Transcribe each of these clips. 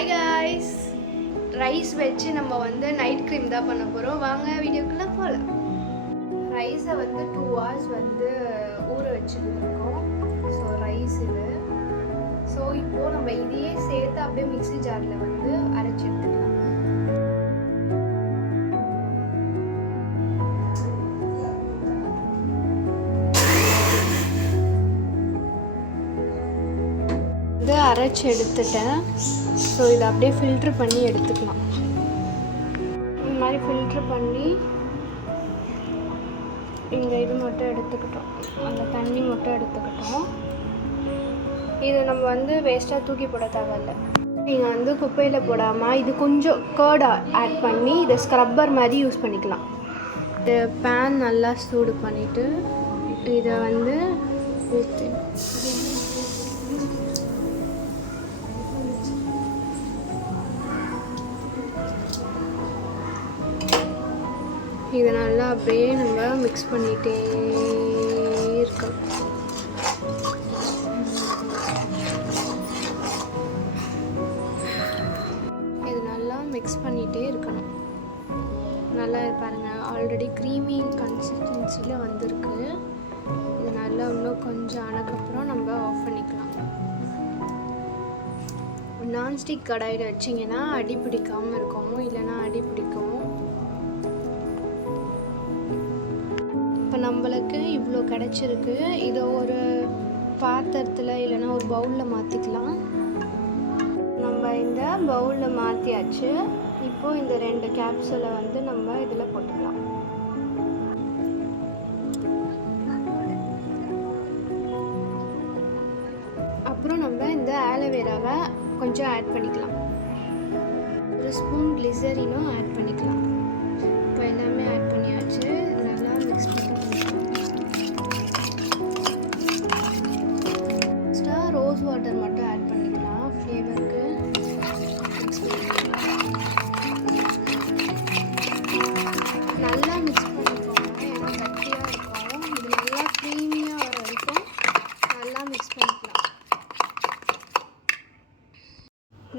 Hi guys, rice வச்சு நம்ம வந்து நைட் க்ரீம் தான் பண்ண போகிறோம். வாங்க வீடியோக்குள்ளே போகலாம். ரைஸை வந்து 2 hours வந்து ஊற வச்சுருக்கோம். ஸோ ரைஸ் இது. ஸோ இப்போது நம்ம இதையே சேர்த்து அப்படியே மிக்ஸி ஜாரில் வந்து அரைச்சி எடுத்துக்கலாம். இது அரைச்சி எடுத்துட்டேன். ஸோ இதை அப்படியே ஃபில்ட்ரு பண்ணி எடுத்துக்கலாம். இந்த மாதிரி ஃபில்ட்ரு பண்ணி இந்த இது மட்டும் எடுத்துக்கிட்டோம், அந்த தண்ணி மட்டும் எடுத்துக்கிட்டோம். இது நம்ம வந்து வேஸ்ட்டாக தூக்கி போட தேவையில்லை. நீங்கள் வந்து குப்பையில் போடாமல் இது கொஞ்சம் கர்ட் ஆட் பண்ணி இதை ஸ்க்ரப்பர் மாதிரி யூஸ் பண்ணிக்கலாம். இது பேன் நல்லா சூடு பண்ணிவிட்டு இதை வந்து ஊற்றி இதை நல்லா அப்படியே நம்ம மிக்ஸ் பண்ணிகிட்டே இருக்கோம். இது நல்லா மிக்ஸ் பண்ணிகிட்டே இருக்கணும். நல்லா பாருங்கள், ஆல்ரெடி க்ரீமி கன்சிஸ்டன்சியில் வந்திருக்கு. இது நல்லா இன்னும் கொஞ்சம் ஆனதுக்கப்புறம் நம்ம ஆஃப் பண்ணிக்கலாம். நான்ஸ்டிக் கடாயில் வச்சிங்கன்னா அடி பிடிக்காமல் இருக்கும், இல்லைன்னா அடி பிடிக்கும். இப்போ நம்மளுக்கு இவ்வளோ கிடச்சிருக்கு. இதை ஒரு பாத்திரத்தில் இல்லைன்னா ஒரு பவுலில் மாற்றிக்கலாம். நம்ம இந்த பவுலில் மாற்றியாச்சு. இப்போது இந்த 2 கேப்சூலை வந்து நம்ம இதில் போட்டுக்கலாம். அப்புறம் நம்ம இந்த ஆலோவேராவை கொஞ்சம் ஆட் பண்ணிக்கலாம். ஒரு ஸ்பூன் கிளிசரினும் ஆட் பண்ணிக்கலாம். இப்போ எல்லாமே ஆட் பண்ணியாச்சு. நல்லா மிக்ஸ் பண்ணிக்கலாம். எக்ஸ்ட்ரா ரோஸ் வாட்டர் மட்டும் ஆட் பண்ணிக்கலாம் ஃப்ளேவருக்கு. நல்லா மிக்ஸ் பண்ணிக்கோங்க, ஏன்னா கட்டியாக இருக்கும். இது நல்லா க்ரீமியாக வர வரைக்கும் நல்லா மிக்ஸ் பண்ணிக்கலாம்.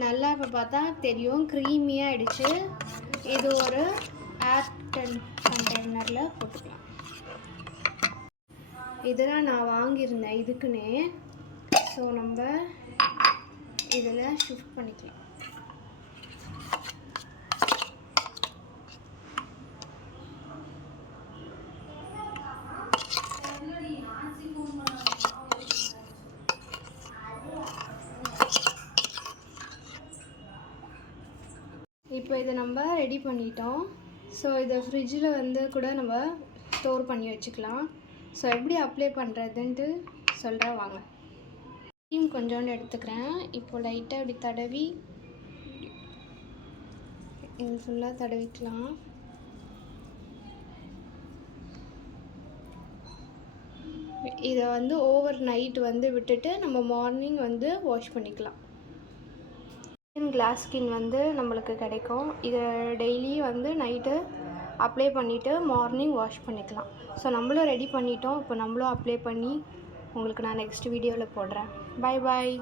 நல்லா இப்போ பார்த்தா தெரியும், க்ரீமியாக ஆகிடுச்சு. இது ஒரு ஏர்டெல் கண்டெய்னரில் போட்டுக்கலாம். இதெல்லாம் நான் வாங்கியிருந்தேன் இதுக்குன்னே. ஸோ நம்ம இதில் ஷிஃப்ட் பண்ணிக்கலாம். இப்போ இதை நம்ம ரெடி பண்ணிட்டோம். ஸோ இதை ஃப்ரிட்ஜில் வந்து கூட நம்ம ஸ்டோர் பண்ணி வச்சுக்கலாம். ஸோ எப்படி அப்ளை பண்ணுறதுன்ட்டு சொல்கிறேன் வாங்க. க்ரீம் கொஞ்சோண்டு எடுத்துக்கிறேன். இப்போது லைட்டாக இப்படி தடவி இது ஃபுல்லாக தடவிக்கலாம். இதை வந்து ஓவர் நைட் வந்து விட்டுட்டு நம்ம மார்னிங் வந்து வாஷ் பண்ணிக்கலாம். கிளாஸ் ஸ்கின் வந்து நம்மளுக்கு கிடைக்கும். இதை டெய்லி வந்து நைட்டு அப்ளை பண்ணிவிட்டு மார்னிங் வாஷ் பண்ணிக்கலாம். ஸோ நம்மளும் ரெடி பண்ணிட்டோம். இப்போ நம்மளும் அப்ளை பண்ணி உங்களுக்கு நான் நெக்ஸ்ட் வீடியோவில் போடுறேன். Bye bye.